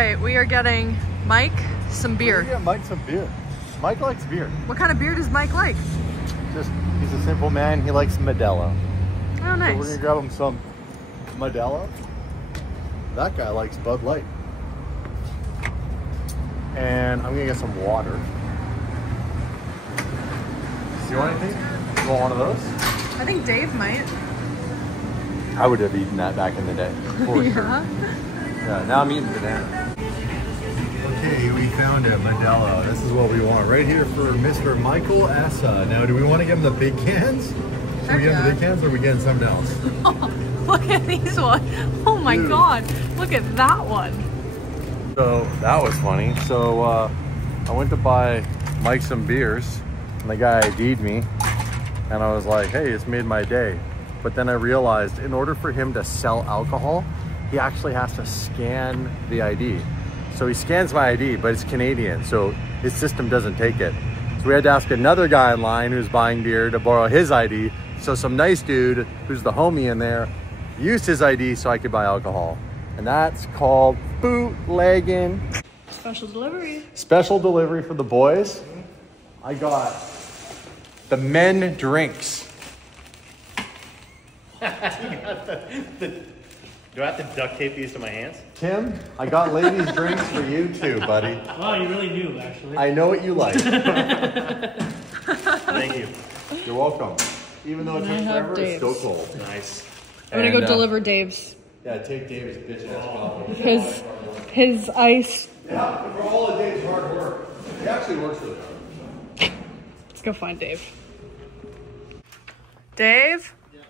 right, we are getting Mike some beer. Yeah, Mike some beer. Mike likes beer. What kind of beer does Mike like? Just, he's a simple man. He likes Modelo. Oh, nice. So we're gonna grab him some Modelo. That guy likes Bud Light. And I'm gonna get some water. Do you want anything? You want one of those? I think Dave might. I would have eaten that back in the day. For Yeah. sure. Yeah, now I'm eating banana. Okay, we found it, Modelo. This is what we want right here for Mr. Michael Essa. Now, do we want to give him the big cans? Should we get him the big cans or are we getting something else? Oh, look at these ones. Oh my God. Look at that one. So that was funny. So I went to buy Mike some beers and the guy ID'd me and I was like, hey, it's made my day. But then I realized in order for him to sell alcohol, he actually has to scan the ID. So he scans my ID, but it's Canadian, so his system doesn't take it. So we had to ask another guy in line who's buying beer to borrow his ID. So some nice dude who's the homie in there used his ID so I could buy alcohol. And that's called bootlegging. Special delivery. Special delivery for the boys. I got the men drinks. Do I have to duct tape these to my hands? Tim, I got ladies drinks for you too, buddy. Wow, you really do, actually. I know what you like. Thank you. You're welcome. Even though it took forever, it's still cold. Nice. I'm gonna go deliver Dave's. Yeah, take Dave's bitch ass coffee. His ice. Yeah, for all of Dave's hard work. He actually works really hard. Let's go find Dave. Dave? Yeah.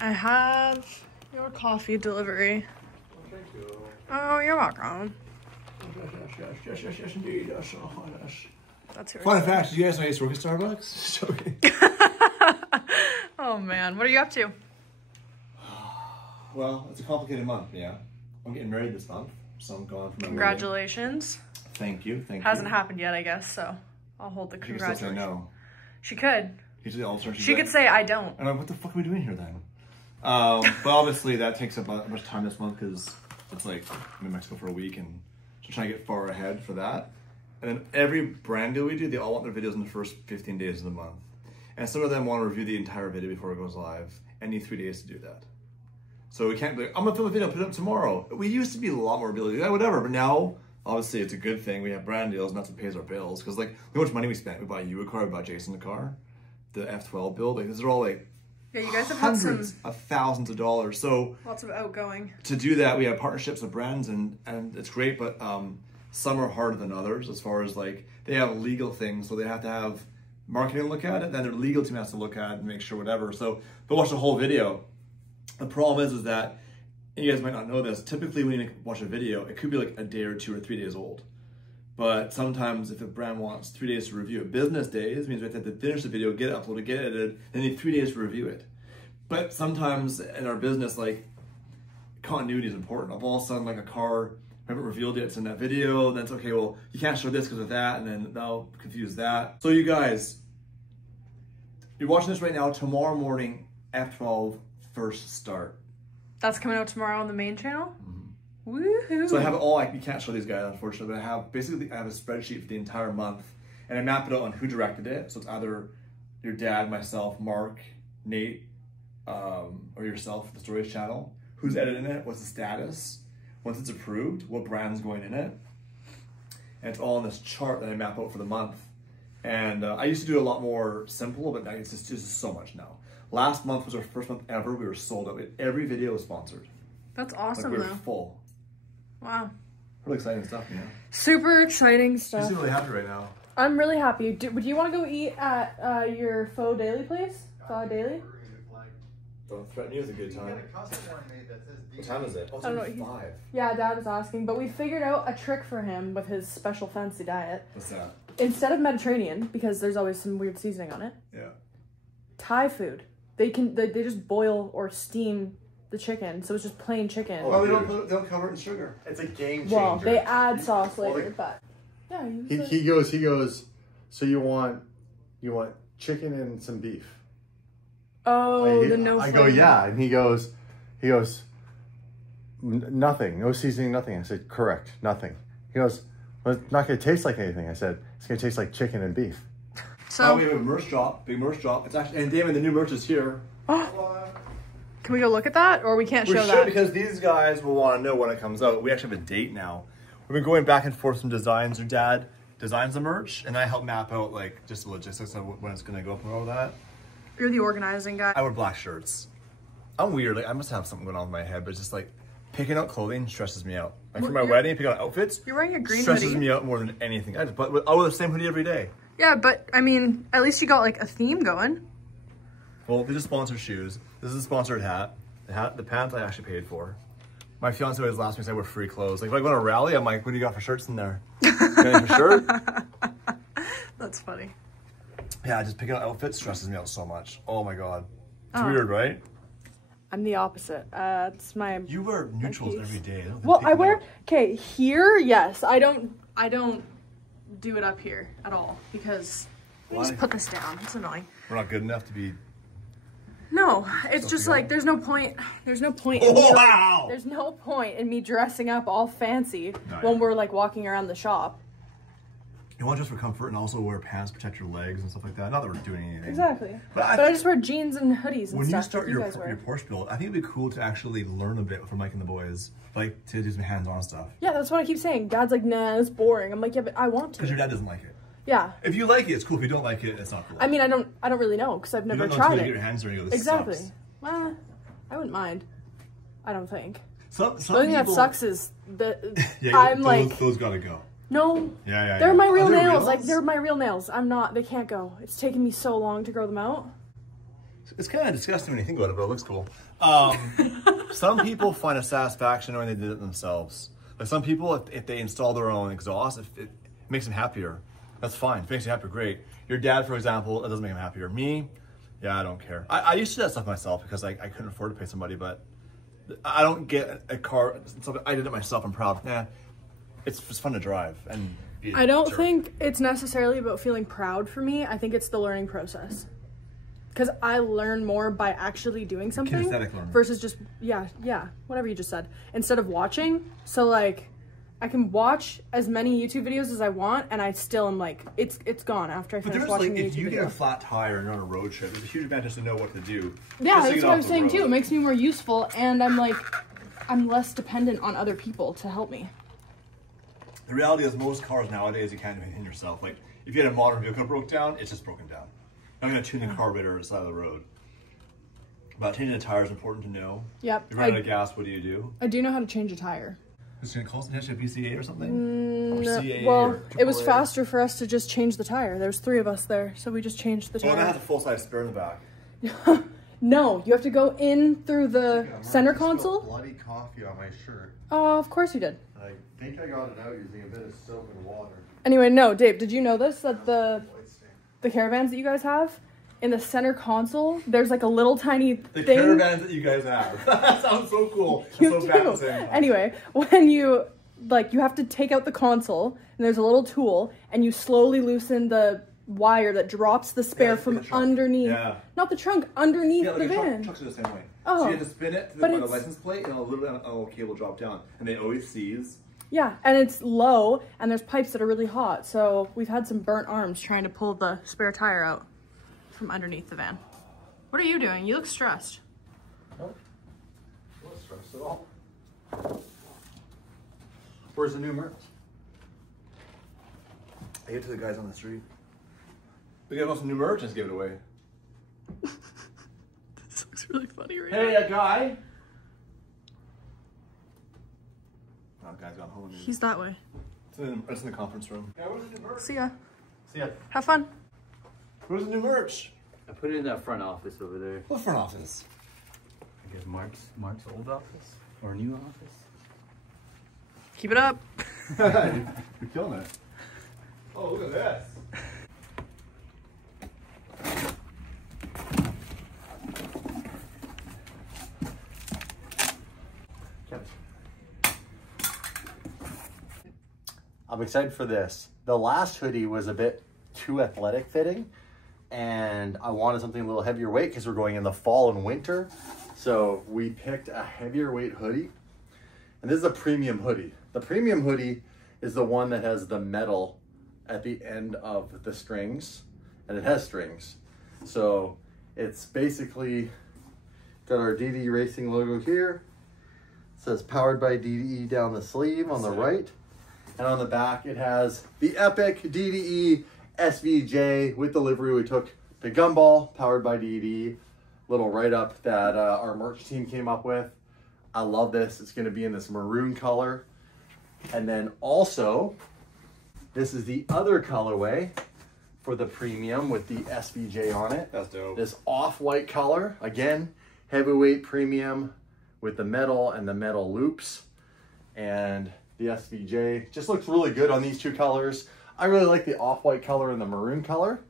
I have your coffee delivery. Thank you. Oh, you're welcome. Yes, indeed. Yes. That's yours. Fun fact, did you guys know I used to work at Starbucks? Joking. Oh man, what are you up to? Well, it's a complicated month, yeah. I'm getting married this month, so I'm gone from my Congratulations. wedding. Thank you, thank you. Hasn't happened yet, I guess, so I'll hold the She can still say congratulations. no. She could. Usually the alternative. She could say I don't. I'm like, what the fuck are we doing here then? But obviously that takes up much time this month because it's like I'm in Mexico for a week and so trying to get far ahead for that. And then every brand deal we do, they all want their videos in the first 15 days of the month. And some of them want to review the entire video before it goes live and need 3 days to do that. So we can't be like, I'm gonna film a video, put it up tomorrow. We used to be a lot more ability, yeah, whatever, but now obviously it's a good thing. We have brand deals and that's what pays our bills. Because like, look how much money we spent. We bought you a car, we bought Jason a car, the F12 build. Like these are all like Yeah, you guys have had hundreds some of thousands of dollars. So lots of outgoing. to do that, we have partnerships with brands and it's great, but some are harder than others as far as like, they have legal things. So they have to have marketing look at it, then their legal team has to look at it and make sure whatever. So they'll watch the whole video. The problem is that, and you guys might not know this, typically when you watch a video, it could be like a day or 2 or 3 days old. But sometimes if a brand wants 3 days to review it, business days means we have to finish the video, get it uploaded, get it edited, they need 3 days to review it. But sometimes in our business, like continuity is important. If all of a sudden like a car, I haven't revealed yet, it's in that video, then it's okay, well, you can't show this because of that, and then that'll confuse that. So you guys, you're watching this right now, tomorrow morning, F12 first start. That's coming out tomorrow on the main channel? Mm-hmm. Woohoo! So I have it all, you can't show these guys unfortunately, but I have a spreadsheet for the entire month, and I map it out on who directed it, so it's either your dad, myself, Mark, Nate, or yourself, the Stories channel, who's editing it, what's the status, once it's approved, what brand's going in it, and it's all in this chart that I map out for the month. And I used to do a lot more simple, but now it's just so much now. Last month was our first month ever, we were sold out. Every video was sponsored. That's awesome, like we were though. full. Wow. Really exciting stuff, yeah. Super exciting You stuff. seem really happy right now. I'm really happy. Would you want to go eat at your Faux Daily place? Faux Daily? Don't threaten you with a good time. What time is it? Oh, it's I don't only know, 5. Yeah, Dad was asking, but we figured out a trick for him with his special fancy diet. What's that? Instead of Mediterranean, because there's always some weird seasoning on it, Yeah. Thai food. They just boil or steam the chicken, so it's just plain chicken. Oh, they don't cover it in sugar. It's a game changer. Well, they add sauce later, but yeah. He goes, so you want chicken and some beef. Oh, the no I go, flavor. yeah, and he goes, Nothing, no seasoning, nothing. I said, correct, nothing. He goes, well, it's not gonna taste like anything. I said, it's gonna taste like chicken and beef. So we have a merch drop, big merch drop. It's actually, and Damon, the new merch is here. Can we go look at that, or we can't We show should, that? because these guys will want to know when it comes out. We actually have a date now. We've been going back and forth some designs. Your dad designs the merch, and I help map out like just the logistics of when it's gonna go up and all that. You're the organizing guy. I wear black shirts. I'm weird. Like I must have something going on with my head, but it's just like picking out clothing stresses me out. Like for my wedding, picking out outfits. You're wearing a green stresses hoodie. me out more than anything. I wear the same hoodie every day. Yeah, but I mean, at least you got like a theme going. Well, they just sponsor shoes. This is a sponsored hat. The pants I actually paid for. My fiance always laughs at me because I wear free clothes. Like if I go to a rally, I'm like, what do you got for shirts in there? Got any for shirt? That's funny. Yeah, just picking out outfits stresses me out so much. Oh my God. It's weird, right? I'm the opposite. It's my. You wear neutrals every day. Well, I wear. Okay, here, yes. I don't do it up here at all because. Let me just put this down. It's annoying. We're not good enough to be. No, it's just like there's no point. There's no point. Oh, In me, wow! There's no point in me dressing up all fancy when we're like walking around the shop. You want just for comfort and also wear pants, protect your legs and stuff like that. Not that we're doing anything. Exactly. But I just wear jeans and hoodies and when stuff. you start like your guys wear. Porsche build, I think it'd be cool to actually learn a bit from Mike and the boys, like to do some hands-on stuff. Yeah, that's what I keep saying. Dad's like, nah, it's boring. I'm like, yeah, but I want to. Because your dad doesn't like it. Yeah. If you like it, it's cool. If you don't like it, it's not cool. I mean, I don't really know because I've never you don't know tried until it. you get your hands dirty. You go, this Exactly. sucks. Well, I wouldn't mind. I don't think. Some The only thing that people- sucks is that Yeah, I'm those, like, those gotta go. no. Yeah. They're my real Are they nails. real Like, nails? they're my real nails. I'm not, they can't go. It's taken me so long to grow them out. It's kind of disgusting when you think about it, but it looks cool. Some people find a satisfaction when they did it themselves. Like some people, if they install their own exhaust, if it makes them happier, that's fine. If it makes you happier, great. Your dad, for example, that doesn't make him happier. Me, yeah, I don't care. I used to do that stuff myself because I couldn't afford to pay somebody, but I don't get a car. I did it myself. I'm proud. Nah, it's fun to drive. And I don't think it's necessarily about feeling proud for me. I think it's the learning process. Because I learn more by actually doing something Kinesthetic learning. versus just, yeah, whatever you just said. Instead of watching. So, like, I can watch as many YouTube videos as I want, and I still am like, it's gone after I finish watching the YouTube if you video. get a flat tire and you're on a road trip, it's a huge advantage to know what to do. Yeah, just to that's get what I off was the saying road. too. It makes me more useful, and I'm less dependent on other people to help me. The reality is most cars nowadays you can't even hit yourself. Like if you had a modern vehicle that broke down, it's just broken down. You're not gonna tune the carburetor on the side of the road. About changing a tire is important to know. Yep. If you run out of gas, what do you do? I do know how to change a tire. Is it gonna cost attention to BCA or something? Or CAA Well, or it was AAA? faster for us to just change the tire. There was 3 of us there, so we just changed the Oh, and that tire. has a full-size spare in the back. No, you have to go in through the center console. Bloody coffee on my shirt. Oh, of course you did. I think I got it out using a bit of soap and water. Anyway, no, Dave, did you know this? That the caravans that you guys have, in the center console, there's like a little tiny The thing. caravans that you guys have. That sounds so cool. You so bad at do. the same time. Anyway, when you have to take out the console, and there's a little tool, and you slowly loosen the wire that drops the spare like from the trunk. underneath. Yeah. Not the trunk, underneath Yeah, like the a van. trucks are the same way. Oh, So you have to spin it to but the it's- license plate and a little bit of cable drop down. And they always seize. Yeah, and it's low, and there's pipes that are really hot, so we've had some burnt arms trying to pull the spare tire out from underneath the van. What are you doing? You look stressed. Nope. Not stressed at all. Where's the new merch? I get to the guys on the street. We got some new merch, let's give it away. This looks really funny right Hey, a guy! Oh, the guy's gone home. now. He's that way. It's in the conference room. Yeah, where's the new merch? See ya. See ya. Have fun. Where's the new merch? I put it in that front office over there. What front office? I guess Mark's old office or new office. Keep it up. You're killing it. Oh, look at this. I'm excited for this. The last hoodie was a bit too athletic fitting, and I wanted something a little heavier weight because we're going in the fall and winter. So we picked a heavier weight hoodie. And this is a premium hoodie. The premium hoodie is the one that has the metal at the end of the strings, and it has strings. So it's basically got our DDE Racing logo here. It says powered by DDE down the sleeve on the right. And on the back, it has the epic DDE SVJ with the livery we took to Gumball, powered by DDE. Little write-up that our merch team came up with. I love this. It's going to be in this maroon color. And then also, this is the other colorway for the premium with the SVJ on it. That's dope. This off-white color. Again, heavyweight premium with the metal and the metal loops. And the SVJ just looks really good on these two colors. I really like the off-white color and the maroon color.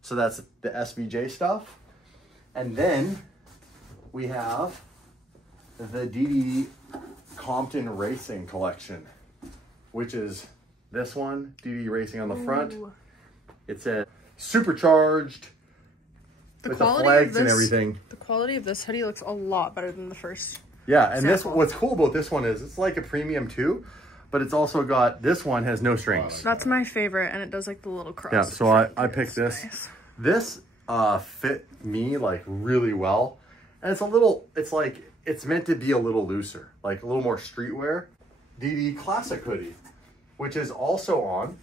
So that's the SVJ stuff. And then we have the DDE Compton Racing collection, which is this one, DDE Racing on the front. It said supercharged with the flags and everything. The quality of this hoodie looks a lot better than the first. Yeah, and this, what's cool about this one is it's like a premium too, but it's also got, this one has no strings. That's my favorite, and it does like the little cross. Yeah, so I picked this. Nice. This fit me like really well. And it's a little, it's like, it's meant to be a little looser, like a little more streetwear. DDE Classic hoodie, which is also on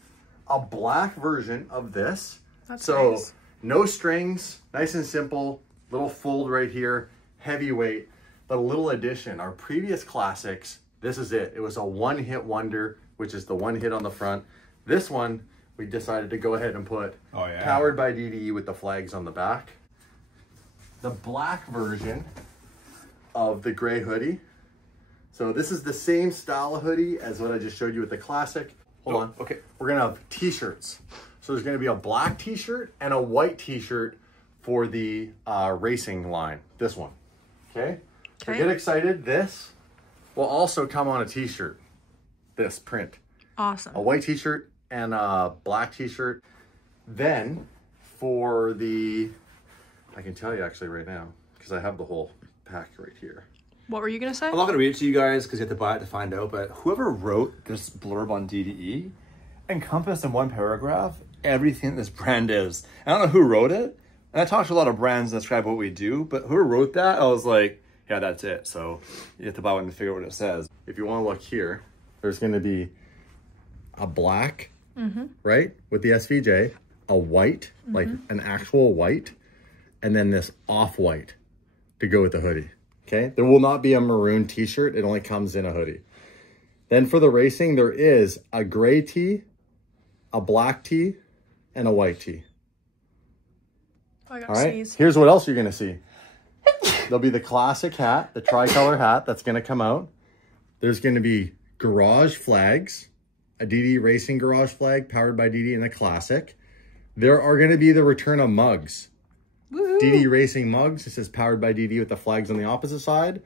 a black version of this. That's so nice. No strings, nice and simple, little fold right here, heavyweight, but a little addition. Our previous classics, this is it. It was a one-hit wonder, which is the one hit on the front. This one, we decided to go ahead and put powered by DDE with the flags on the back. The black version of the gray hoodie. So this is the same style of hoodie as what I just showed you with the classic. Hold on. Okay, we're gonna have t-shirts. So there's gonna be a black t-shirt and a white t-shirt for the racing line. This one. Okay. So get excited. This will also come on a t-shirt. This print. Awesome. A white t-shirt and a black t-shirt. Then for the, I can tell you actually right now, because I have the whole pack right here. What were you going to say? I'm not going to read it to you guys because you have to buy it to find out, but whoever wrote this blurb on DDE encompassed in one paragraph everything this brand is. I don't know who wrote it, and I talked to a lot of brands and describe what we do, but whoever wrote that, I was like, yeah, that's it. So you have to buy one to figure out what it says. If you want to look here, there's going to be a black, right, with the SVJ, a white, like an actual white, and then this off-white to go with the hoodie. Okay, there will not be a maroon t-shirt. It only comes in a hoodie. Then for the racing, there is a gray tee, a black tee, and a white tee. I got all right, sneeze. Here's what else you're gonna see. There'll be the classic hat, the tricolor hat that's gonna come out. There's gonna be garage flags, a DDE Racing garage flag powered by DDE in the classic. There are gonna be the return of mugs. DDE Racing mugs. It says powered by DDE with the flags on the opposite side.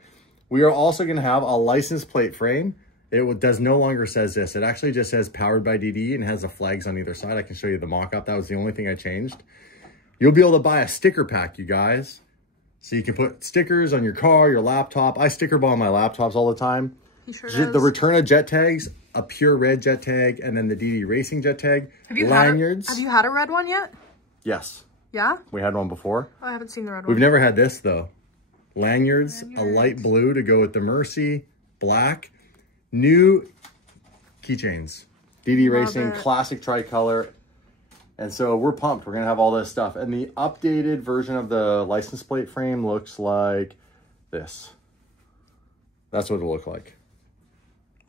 We are also going to have a license plate frame. It does no longer says this. It actually just says powered by DDE and has the flags on either side. I can show you the mock-up. That was the only thing I changed. You'll be able to buy a sticker pack, you guys. So you can put stickers on your car, your laptop. I sticker ball on my laptops all the time. He sure does. The return of jet tags, a pure red jet tag, and then the DDE Racing jet tag. Have you lanyards. Have you had a red one yet? Yes. Yeah? We had one before. Oh, I haven't seen the red one. We've never had this though. Lanyards, a light blue to go with the Mercy, black, new keychains. DDE Racing, classic tricolor. And so we're pumped. We're going to have all this stuff. And the updated version of the license plate frame looks like this. That's what it'll look like.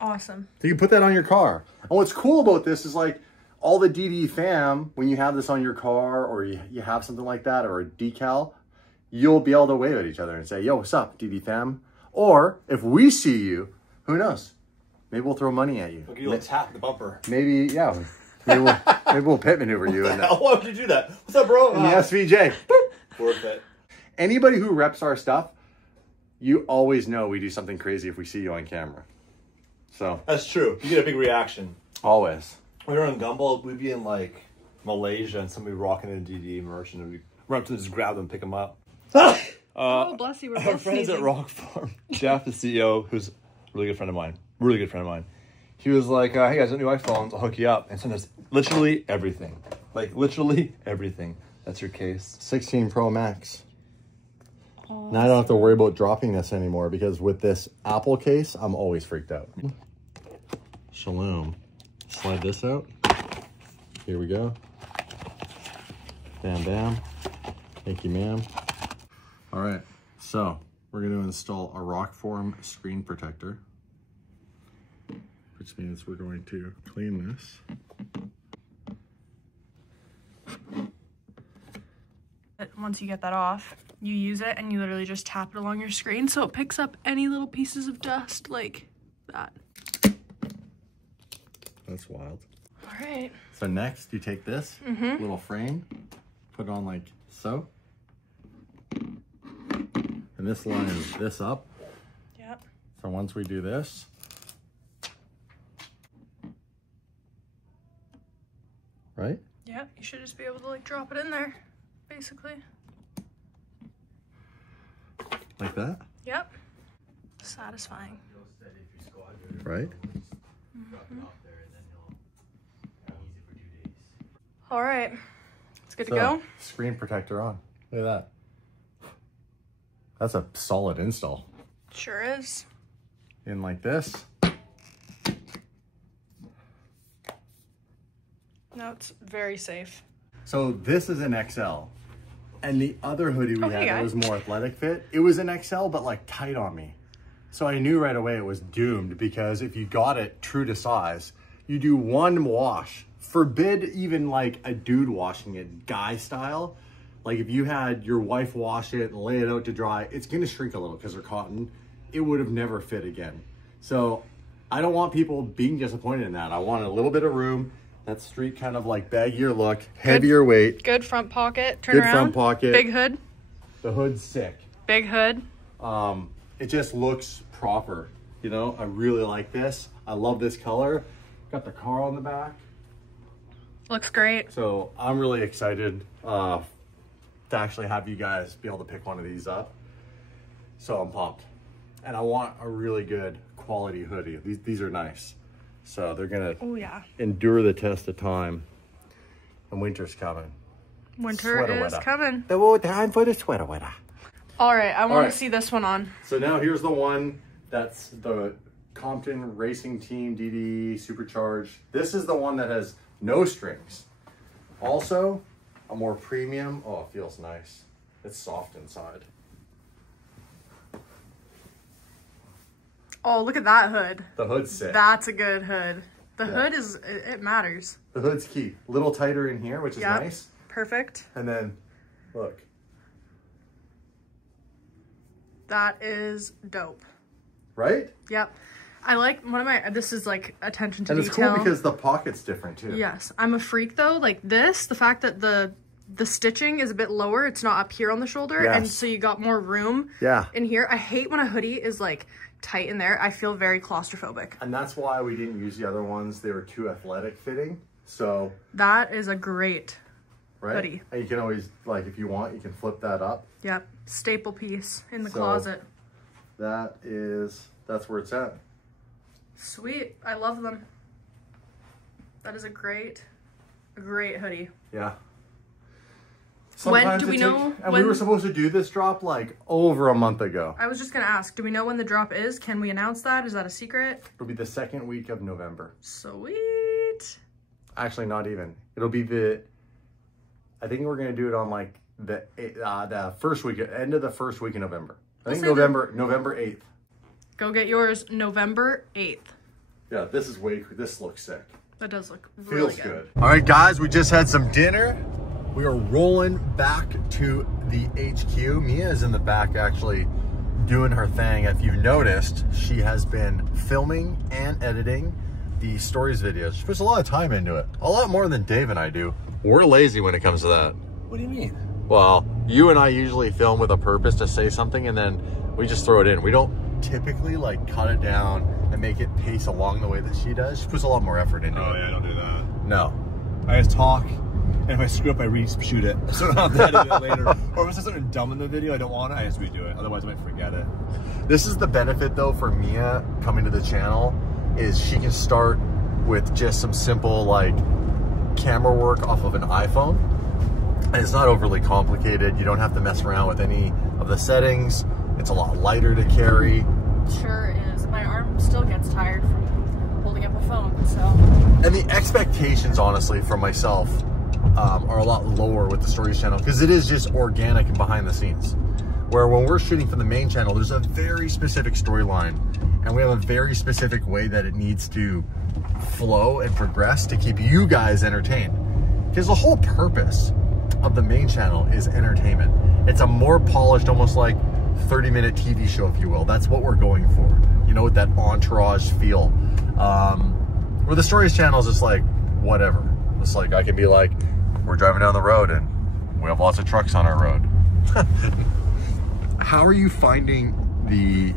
Awesome. So you can put that on your car. And what's cool about this is like, all the DDE fam, when you have this on your car or you have something like that or a decal, you'll be able to wave at each other and say, yo, what's up, DDE fam? Or if we see you, who knows? Maybe we'll throw money at you. Look, you'll tap the bumper. Maybe, yeah. Maybe we'll pit maneuver you. Why would you do that? What's up, bro? In the SVJ. Worth it. Anybody who reps our stuff, you always know we do something crazy if we see you on camera. So. That's true. You get a big reaction. Always. When we were on Gumball, we'd be in like Malaysia and somebody rocking in DDE merch and we'd run up to them, just grab them and pick them up. Oh, bless you. We're Our both friends sneezing. at Rock Farm. Jeff, the CEO, who's a really good friend of mine. really good friend of mine. He was like, hey guys, got new iPhones, I'll hook you up. And sent us literally everything. Like literally everything. That's your case. 16 Pro Max. Now I don't have to worry about dropping this anymore because with this Apple case, I'm always freaked out. Shalom. Slide this out. Here we go. Bam, bam. Thank you, ma'am. All right, so we're going to install a Rockform screen protector, which means we're going to clean this. Once you get that off, you use it and you literally just tap it along your screen so it picks up any little pieces of dust like that. That's wild. All right. So next you take this little frame, put it on like so, and this lines this up. Yep. So once we do this, right? Yeah, you should just be able to like drop it in there, basically. Like that? Yep. Satisfying. Right? All right, it's good to So, go. screen protector on. Look at that. That's a solid install. Sure is. In like this. No, it's very safe. So this is an XL. And the other hoodie we had that was more athletic fit, it was an XL, but like tight on me. So I knew right away it was doomed because if you got it true to size, you do one wash. Forbid even like a dude washing it guy style. Like if you had your wife wash it and lay it out to dry, it's gonna shrink a little because they're cotton. It would have never fit again. So I don't want people being disappointed in that. I want a little bit of room. That street kind of like baggier look, heavier weight. Good front pocket, turn around. Good front pocket. Big hood. The hood's sick. Big hood. It just looks proper. You know, I really like this. I love this color. Got the car on the back. Looks great. So I'm really excited to actually have you guys be able to pick one of these up. So I'm pumped. And I want a really good quality hoodie. These are nice. So they're gonna endure the test of time. And winter's coming. Winter is coming. The time for the sweater weather. All right, I want to see this one on. So now here's the one that's the Compton Racing Team DD Supercharged. This is the one that has no strings. Also, a more premium. Oh, it feels nice. It's soft inside. Oh, look at that hood. The hood's sick. That's a good hood. The hood is, it matters. The hood's key. A little tighter in here, which is nice. Perfect. And then, look. That is dope. Right? Yep. I like one of my, this is like attention to detail. And it's cool because the pocket's different too. Yes. I'm a freak though. Like this, the fact that the stitching is a bit lower, it's not up here on the shoulder. Yes. And so you got more room in here. I hate when a hoodie is like tight in there. I feel very claustrophobic. And that's why we didn't use the other ones. They were too athletic fitting. So that is a great hoodie. And you can always, like if you want, you can flip that up. Yep. Staple piece in the closet. That's where it's at. Sweet. I love them. That is a great hoodie. Yeah. When do we know? And we were supposed to do this drop like over a month ago. I was just going to ask, do we know when the drop is? Can we announce that? Is that a secret? It'll be the second week of November. Sweet. Actually, not even. It'll be I think we're going to do it on like the first week, end of the first week in November. I think November 8th. Go get yours November 8th. Yeah, this looks sick. That does look really Feels good. All right, guys, we just had some dinner. We are rolling back to the HQ. Mia is in the back actually doing her thing. If you've noticed, she has been filming and editing the stories videos. She puts a lot of time into it. A lot more than Dave and I do. We're lazy when it comes to that. What do you mean? Well, you and I usually film with a purpose to say something and then we just throw it in. We don't typically like cut it down and make it pace along the way that she does. She puts a lot more effort into it. Oh yeah, don't do that. No. I just talk, and if I screw up, I reshoot it. So I don't have to edit it later. Or if it's something dumb in the video, I don't want it, I just redo it. Otherwise, I might forget it. This is the benefit though for Mia coming to the channel. is she can start with just some simple like camera work off of an iPhone. And it's not overly complicated. You don't have to mess around with any of the settings. It's a lot lighter to carry. Sure is. My arm still gets tired from holding up a phone, so. And the expectations, honestly, from myself are a lot lower with the Stories channel because it is just organic and behind the scenes. Where when we're shooting for the main channel, there's a very specific storyline and we have a very specific way that it needs to flow and progress to keep you guys entertained. Because the whole purpose of the main channel is entertainment. It's a more polished, almost like 30-minute TV show, if you will. That's what we're going for. You know, with that entourage feel. Where the Stories channel is just like, whatever. It's like, I can be like, we're driving down the road and we have lots of trucks on our road. How are you finding the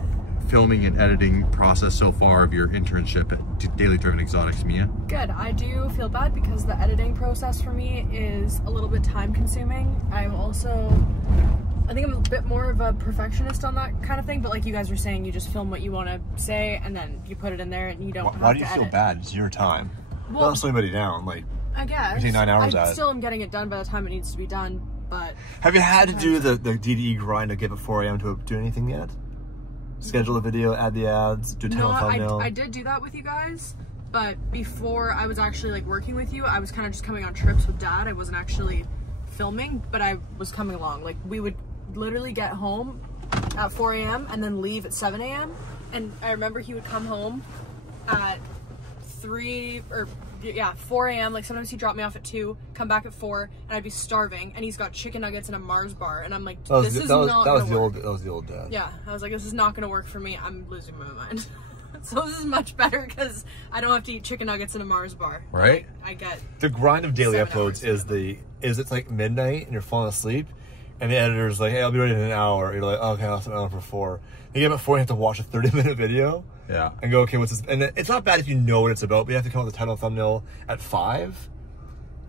filming and editing process so far of your internship at Daily Driven Exotics, Mia? Good. I do feel bad because the editing process for me is a little bit time consuming. I think I'm a bit more of a perfectionist on that kind of thing, but like you guys were saying, you just film what you want to say and then you put it in there and you don't have to edit. Why do you feel bad? It's your time. Well, don't slow anybody down. Like, I guess. You take 9 hours I still am getting it done by the time it needs to be done, but... Have you had to do the DDE grind to get up 4 a.m. to do anything yet? Schedule the video, add the ads, do title thumbnail? I did do that with you guys, but before I was actually like working with you, I was kind of just coming on trips with Dad. I wasn't actually filming, but I was coming along. Like, we would literally get home at 4 a.m. and then leave at 7 a.m. And I remember he would come home at 4 a.m. Like, sometimes he'd drop me off at 2, come back at 4, and I'd be starving, and he's got chicken nuggets and a Mars bar, and I'm like, That was the old dad. Yeah, I was like, this is not gonna work for me. I'm losing my mind. So this is much better because I don't have to eat chicken nuggets and a Mars bar. Right? I get the grind of daily uploads is it's like midnight and you're falling asleep, and the editor's like, hey, I'll be ready in an hour. You're like, okay, I'll set an hour for 4. You get up at 4, you have to watch a 30-minute video. Yeah. And go, okay, what's this? And it's not bad if you know what it's about, but you have to come up with the title and thumbnail at 5.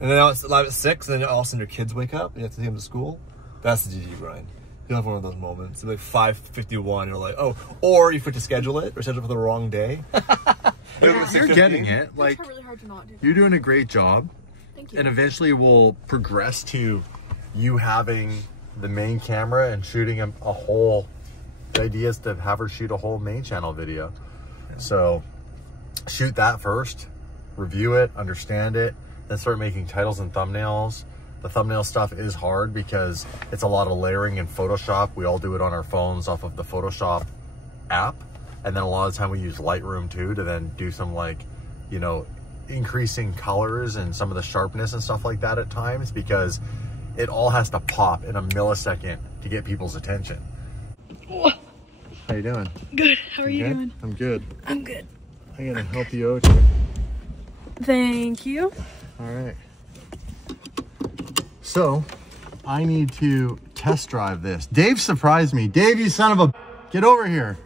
And then now it's live at 6, and then all of a sudden your kids wake up and you have to take them to school. That's the GG grind. You'll have one of those moments. It's like 5:51, you're like, oh, or you forget to schedule it or schedule it for the wrong day. You're getting it. Like, really hard to not do that. You're doing a great job. Thank you. And eventually we'll progress to you having the main camera and shooting a whole... The idea is to have her shoot a whole main channel video. So shoot that first, review it, understand it, then start making titles and thumbnails. The thumbnail stuff is hard because it's a lot of layering in Photoshop. We all do it on our phones off of the Photoshop app. And then a lot of the time we use Lightroom too to then do some, like, you know, increasing colors and some of the sharpness and stuff like that at times, because it all has to pop in a millisecond to get people's attention. Whoa. How you doing? Good. How are you doing? I'm good. I'm good. I'm gonna help you out here. Thank you. All right. So, I need to test drive this. Dave surprised me. Dave, you son of a... Get over here.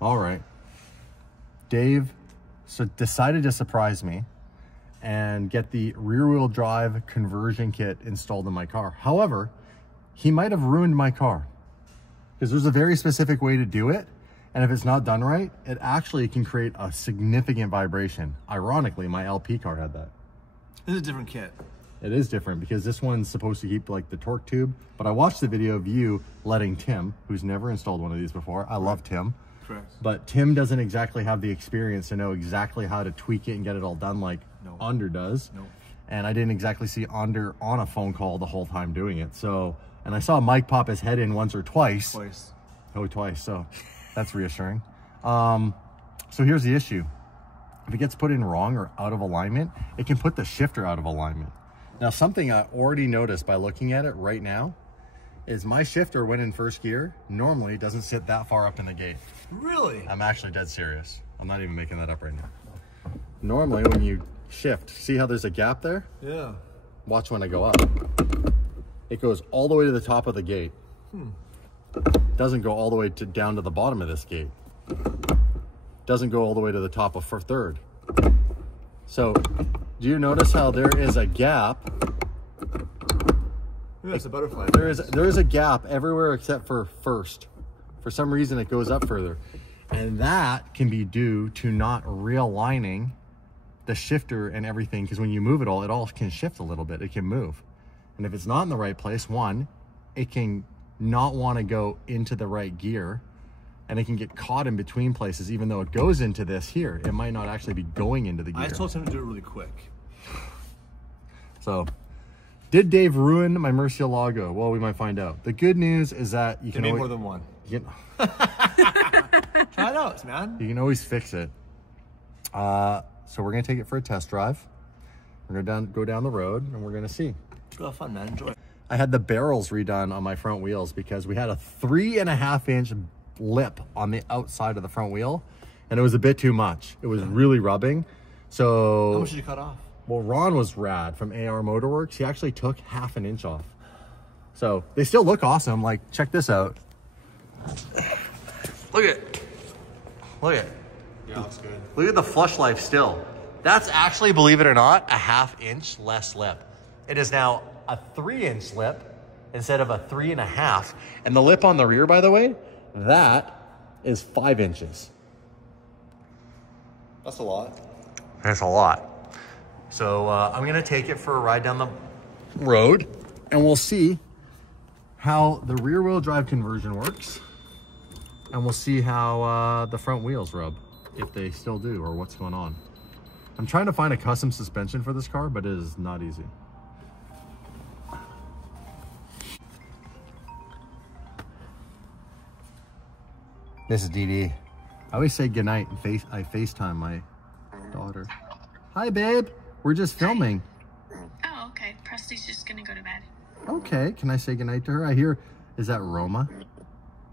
All right. Dave decided to surprise me and get the rear-wheel drive conversion kit installed in my car. However, he might have ruined my car, because there's a very specific way to do it. And if it's not done right, it actually can create a significant vibration. Ironically, my LP car had that. This is a different kit. It is different because this one's supposed to keep like the torque tube, but I watched the video of you letting Tim, who's never installed one of these before. I love Tim. Correct. But Tim doesn't exactly have the experience to know exactly how to tweak it and get it all done like Onder does. No. And I didn't exactly see Onder on a phone call the whole time doing it. So, and I saw Mike pop his head in once or twice. Twice. Oh, twice. So that's reassuring. So here's the issue. If it gets put in wrong or out of alignment, it can put the shifter out of alignment. Now, something I already noticed by looking at it right now is my shifter, when in first gear, normally doesn't sit that far up in the gate. Really? I'm actually dead serious. I'm not even making that up right now. Normally, when you shift, see how there's a gap there? Yeah. Watch when I go up. It goes all the way to the top of the gate. Doesn't go all the way down to the bottom of this gate. Doesn't go all the way to the top of third. So, do you notice how there is a gap? Yeah, it's a butterfly. There is a gap everywhere except for first. For some reason, it goes up further. And that can be due to not realigning the shifter and everything, because when you move it all can shift a little bit. It can move. And if it's not in the right place, one, it can not want to go into the right gear, and it can get caught in between places. Even though it goes into this here, it might not actually be going into the gear. I told him to do it really quick. So, did Dave ruin my Murcielago? Well, we might find out. The good news is that you can make more than one. Try it out, man. You can always fix it. So we're gonna take it for a test drive. We're gonna go down the road, and we're gonna see. It's real fun, man. Enjoy. I had the barrels redone on my front wheels because we had a 3.5-inch lip on the outside of the front wheel, and it was a bit too much. It was really rubbing. So how much did you cut off? Well, Ron was rad from AR Motorworks. He actually took 1/2 inch off. So they still look awesome. Like, check this out. Look at it. Look at it. Yeah, looks good. Look at the flush life still. That's actually, believe it or not, a 1/2 inch less lip. It is now a 3-inch lip instead of a 3.5. And the lip on the rear, by the way, that is 5 inches. That's a lot. That's a lot. So I'm gonna take it for a ride down the road, and we'll see how the rear wheel drive conversion works. And we'll see how the front wheels rub, if they still do, or what's going on. I'm trying to find a custom suspension for this car, but it is not easy. This is DD. I always say goodnight and I FaceTime my daughter. Hi, babe. We're just filming. Oh, okay. Presley's just gonna go to bed. Okay. Can I say goodnight to her? I hear, is that Roma?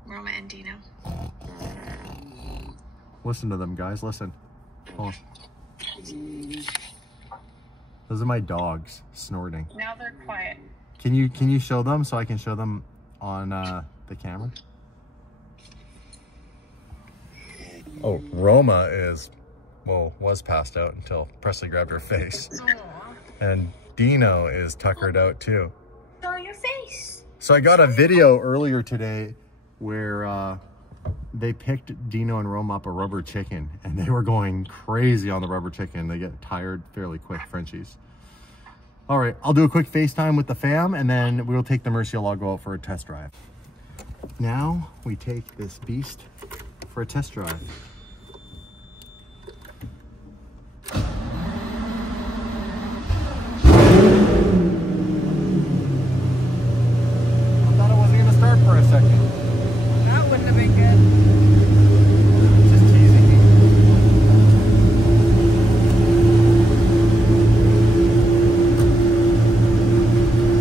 Roma and Dino. Listen to them, guys. Listen. Hold on. Those are my dogs snorting. Now they're quiet. Can you show them so I can show them on the camera? Oh, Roma is, well, was passed out until Presley grabbed her face. Aww. And Dino is tuckered out too. Show your face. So I got a video earlier today where they picked Dino and Roma up a rubber chicken, and they were going crazy on the rubber chicken. They get tired fairly quick, Frenchies. All right, I'll do a quick FaceTime with the fam, and then we'll take the Murcielago out for a test drive. Now we take this beast for a test drive. For a second. That wouldn't have been good. Just teasing me.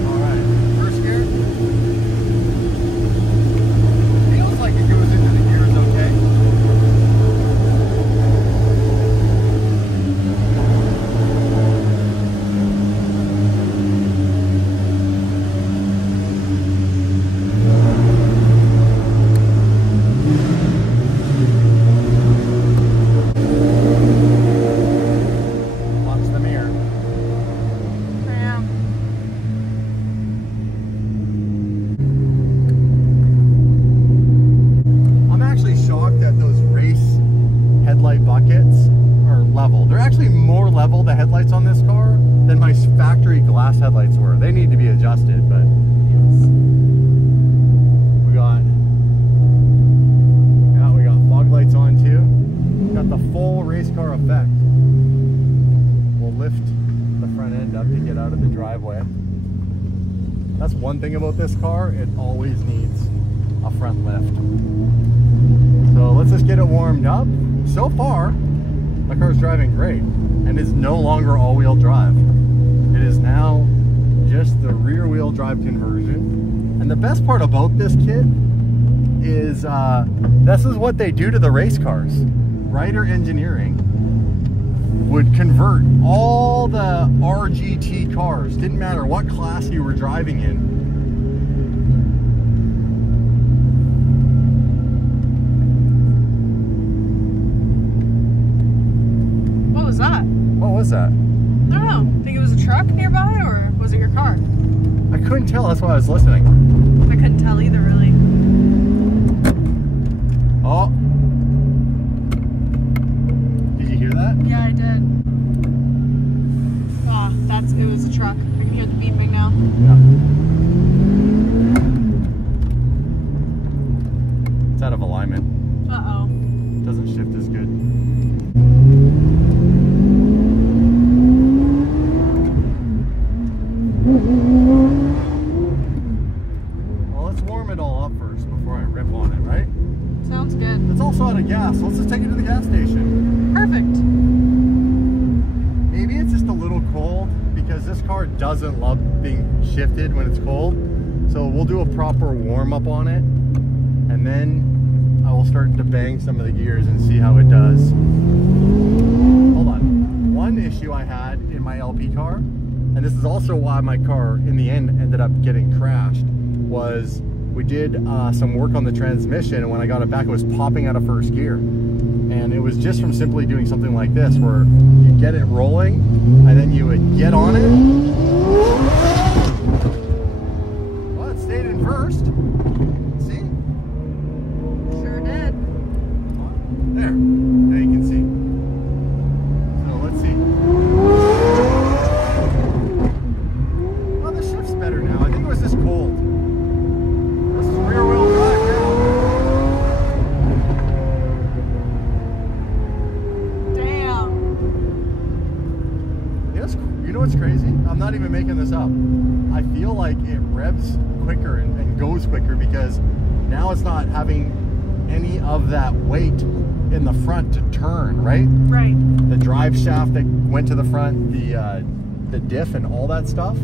Alright, first gear. Feels like it goes into the gears okay. The headlights on this car than my factory glass headlights were. They need to be adjusted, but we got fog lights on too. Got the full race car effect. We'll lift the front end up to get out of the driveway. That's one thing about this car, it always needs a front lift. So let's just get it warmed up. So far, my car's driving great, and it's no longer all-wheel drive. It is now just the rear-wheel drive conversion. And the best part about this kit is this is what they do to the race cars. Ryder Engineering would convert all the RGT cars, didn't matter what class you were driving in. What was that? I don't know. Think it was a truck nearby, or was it your car? I couldn't tell. That's why I was listening. I couldn't tell either, really. Oh, Yeah, I did. Ah, it was a truck. I can hear the beeping now. Yeah. It's out of alignment. Uh-oh. Doesn't shift as good. Well, let's warm it all up first before I rip on it, right? Sounds good. It's also out of gas, so let's just take it to the gas station. Perfect. Maybe it's just a little cold because this car doesn't love being shifted when it's cold. So we'll do a proper warm up on it, and then I will start to bang some of the gears and see how it does. Hold on. One issue I had in my LP car, and this is also why my car in the end ended up getting crashed, was we did some work on the transmission, and when I got it back, it was popping out of first gear. And it was just from simply doing something like this, where you get it rolling, and then you would get on it. Well, it stayed in first. See? Sure did. There. Now you can see. So let's see. Well, the shift's better now. I think it was just cold. This is rear wheel drive now. Damn. You know what's crazy? I'm not even making this up. I feel like it revs quicker and goes quicker because now it's not having any of that weight in the front to turn, right? Right. The drive shaft that went to the front, the diff and all that stuff.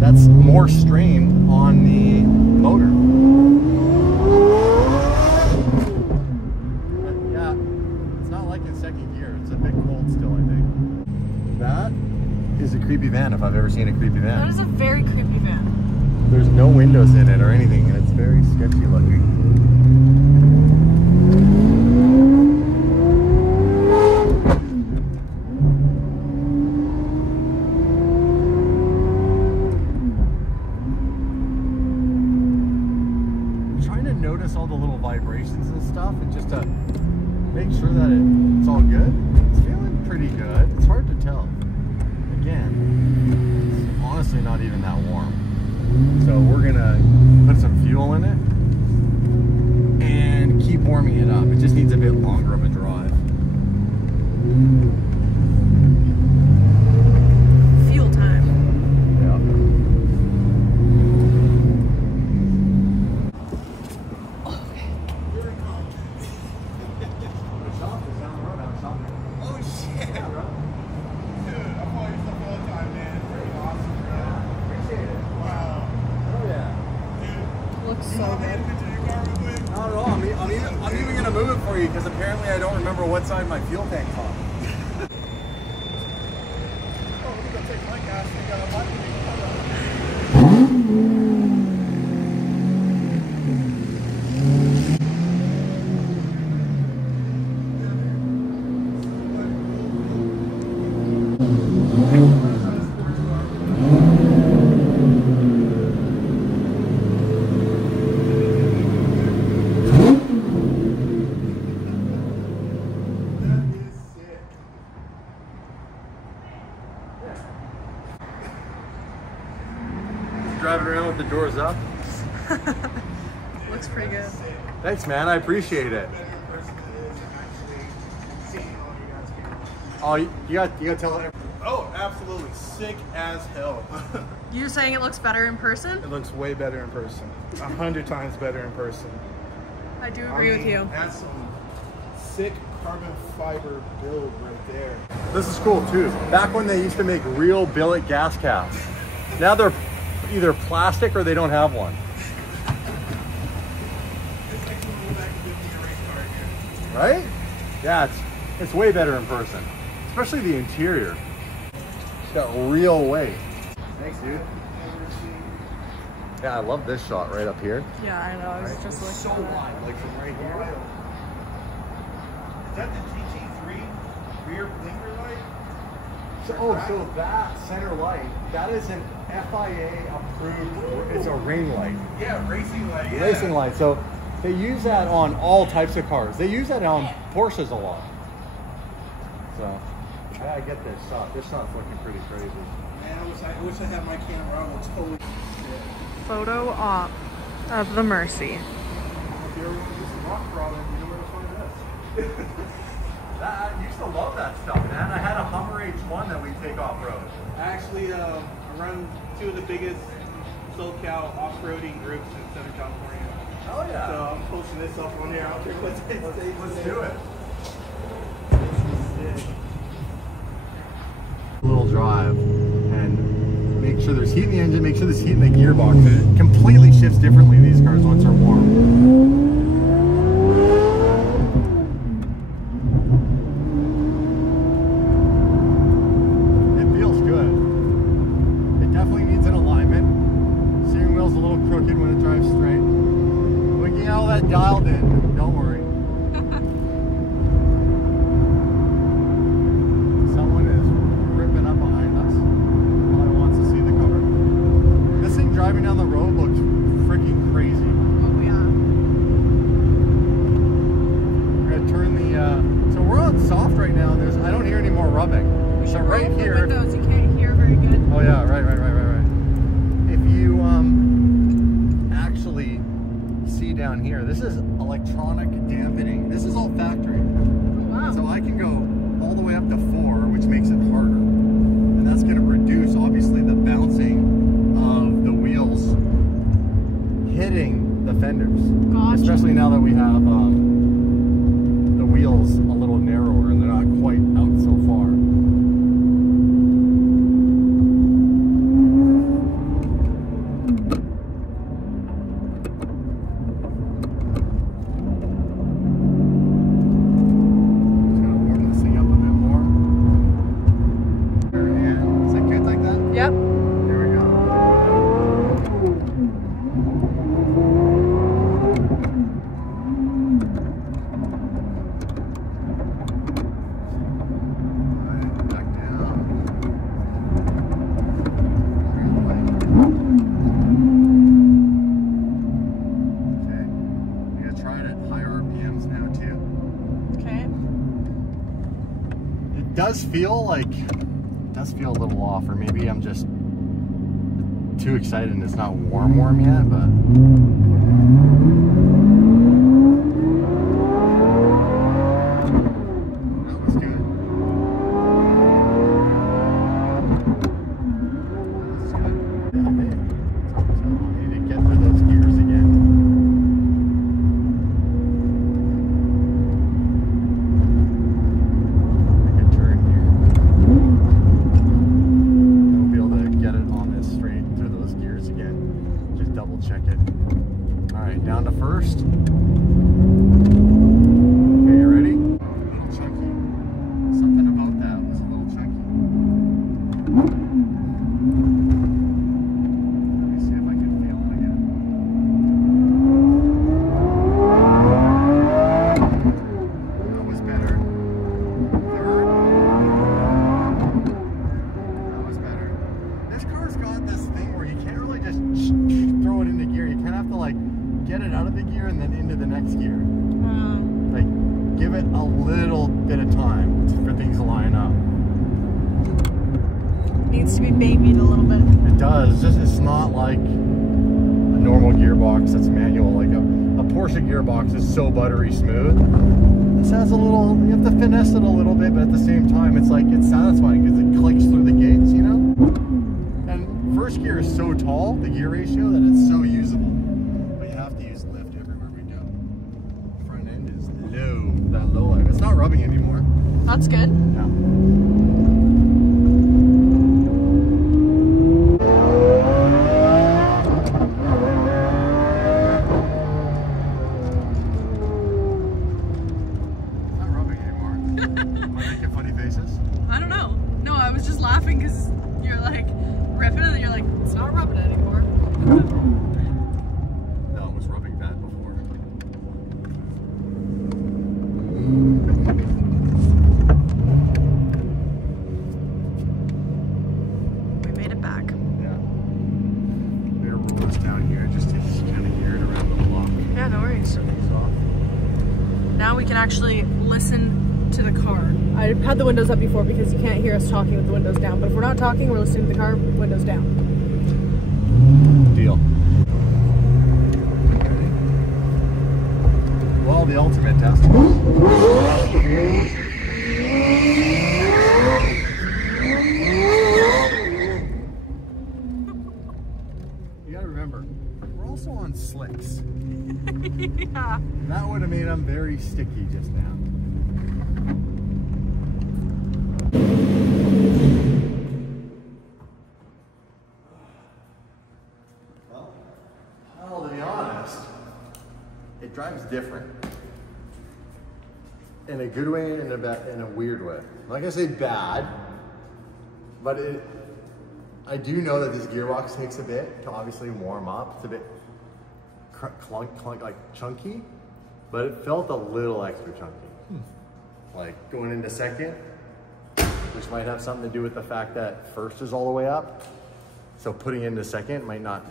That's more strain on the motor. But yeah, it's not like in second gear. It's a bit cold still, I think. That is a creepy van if I've ever seen a creepy van. That is a very creepy van. There's no windows in it or anything, and it's very sketchy looking. I'm trying to notice all the little vibrations and stuff, and just to make sure that it's all good. It's feeling pretty good. It's hard to tell. Again, it's honestly not even that warm. So we're gonna put some fuel in it and keep warming it up. It just needs a bit longer of a drive. Fuel time. Yeah. Oh shit! Dude, I follow your stuff all the time, man. Pretty awesome, bro. Appreciate it. Wow. Oh yeah. Dude, Looks you so want to good. take a picture of your car real quick? Not at all. I'm even gonna move it for you because apparently I don't remember what side my fuel tank's on. Oh, let me go take my gas. We got a lot of Driving around with the doors up. Looks pretty good. Thanks, man. I appreciate it. Oh, you got to tell it. Oh, absolutely. Sick as hell. You saying it looks better in person? It looks way better in person. 100 times better in person. I do agree with you. That's some sick carbon fiber build right there. This is cool too. Back when they used to make real billet gas caps, now they're either plastic or they don't have one. It's like a little back and give me a race car again. Right? Yeah, it's way better in person. Especially the interior. It's got real weight. Thanks, dude. Yeah, I love this shot right up here. Yeah, I know. I was just looking So at it. wide, like from right here. Is that the GT3 rear blinker light? So that center light, that is an FIA approved, it's a ring light. Yeah, racing light. Yeah. Racing light. So they use that on all types of cars. They use that on Porsches a lot. So I get this shot. This shot's looking pretty crazy. Man, I wish I had my camera. I would totally shit. Photo op of the Mercy. If you ever want to do some rock crawling, you know where to find us. I used to love that stuff, man. I had a Hummer H1 that we take off-road. I actually run two of the biggest SoCal off-roading groups in Southern California. Oh yeah. So I'm posting this up on here. I don't care what it says. Let's do it. Sick. Little drive and make sure there's heat in the engine, make sure there's heat in the gearbox. It completely shifts differently, these cars, once they're warm. Dialed in, don't worry. Someone is ripping up behind us. Probably wants to see the cover. This thing driving down the road looks freaking crazy. Oh yeah. We're gonna turn the so we're on soft right now and I don't hear any more rubbing. So right here. The windows, you can't hear very good. Oh yeah, right. If you actually see down here, this is electronic dampening. This is all factory. Oh, wow. So I can go all the way up to 4, which makes it harder. And that's going to reduce, obviously, the bouncing of the wheels hitting the fenders. Gotcha. Especially now that we have the wheels a little narrower and they're not quite out so far. It does feel a little off, or maybe I'm just too excited and it's not warm yet, but that was good. I need to get through those gears again. Check it. All right, down to first. Okay, you ready? A little chunky. Something about that was a little chunky. Let me see if I can feel it again. That was better. Third. That was better. This car's got this thing where you can't really just throw it into gear. You kind of have to like get it out of the gear and then into the next gear. Like give it a little bit of time for things to line up. Needs to be babied a little bit. It does. It's not like a normal gearbox that's manual. Like a Porsche gearbox is so buttery smooth. This has a little, you have to finesse it a little bit, but at the same time it's like it's satisfying because it clicks through the gates, you know? First gear is so tall, the gear ratio, that it's so usable. But you have to use lift everywhere we go. Front end is low, that low end. It's not rubbing anymore. That's good. Yeah. It's not rubbing anymore. Am I making funny faces? I don't know. No, I was just laughing because you're like ripping it and you're like, it's not rubbing anymore. No, it was rubbing bad before. We made it back. Yeah. We're gonna roll this down here just to kind of gear it around the block. Yeah, no worries. Everything's off. Now we can actually listen to the car. I had the windows up before because you can't hear us talking with the windows down, but if we're not talking, we're listening to the car, windows down. Deal. Well, the ultimate test. You gotta remember, we're also on slicks. Yeah. That would have made them very sticky just now. Well, to be honest, it drives different. In a good way and in a weird way. I'm not gonna say bad, but I do know that this gearbox takes a bit to obviously warm up. It's a bit clunk, like chunky, but it felt a little extra chunky. Like going into second, which might have something to do with the fact that first is all the way up. So putting it into second might not,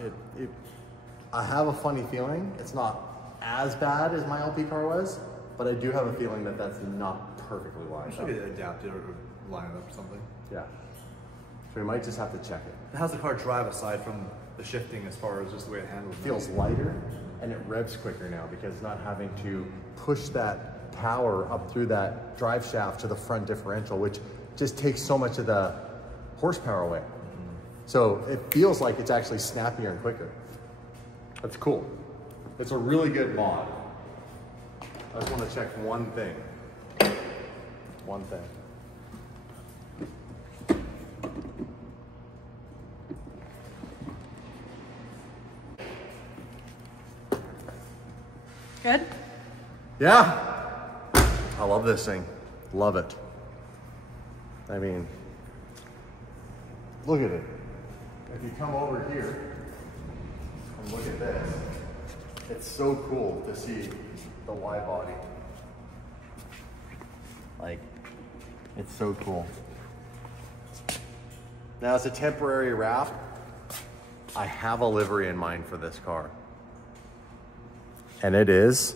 I have a funny feeling it's not as bad as my LP car was, but I do have a feeling that that's not perfectly lined up. Maybe adapted or line it up or something. Yeah. So we might just have to check it. How's the car drive aside from the shifting as far as just the way it handles? It feels lighter and it revs quicker now because it's not having to push that power up through that drive shaft to the front differential, which just takes so much of the horsepower away. So it feels like it's actually snappier and quicker. That's cool. It's a really good mod. I just want to check one thing. One thing. Good? Yeah. I love this thing. Love it. I mean, look at it. If you come over here and look at this, it's so cool to see the Y body. Like, it's so cool. Now it's a temporary wrap. I have a livery in mind for this car. And it is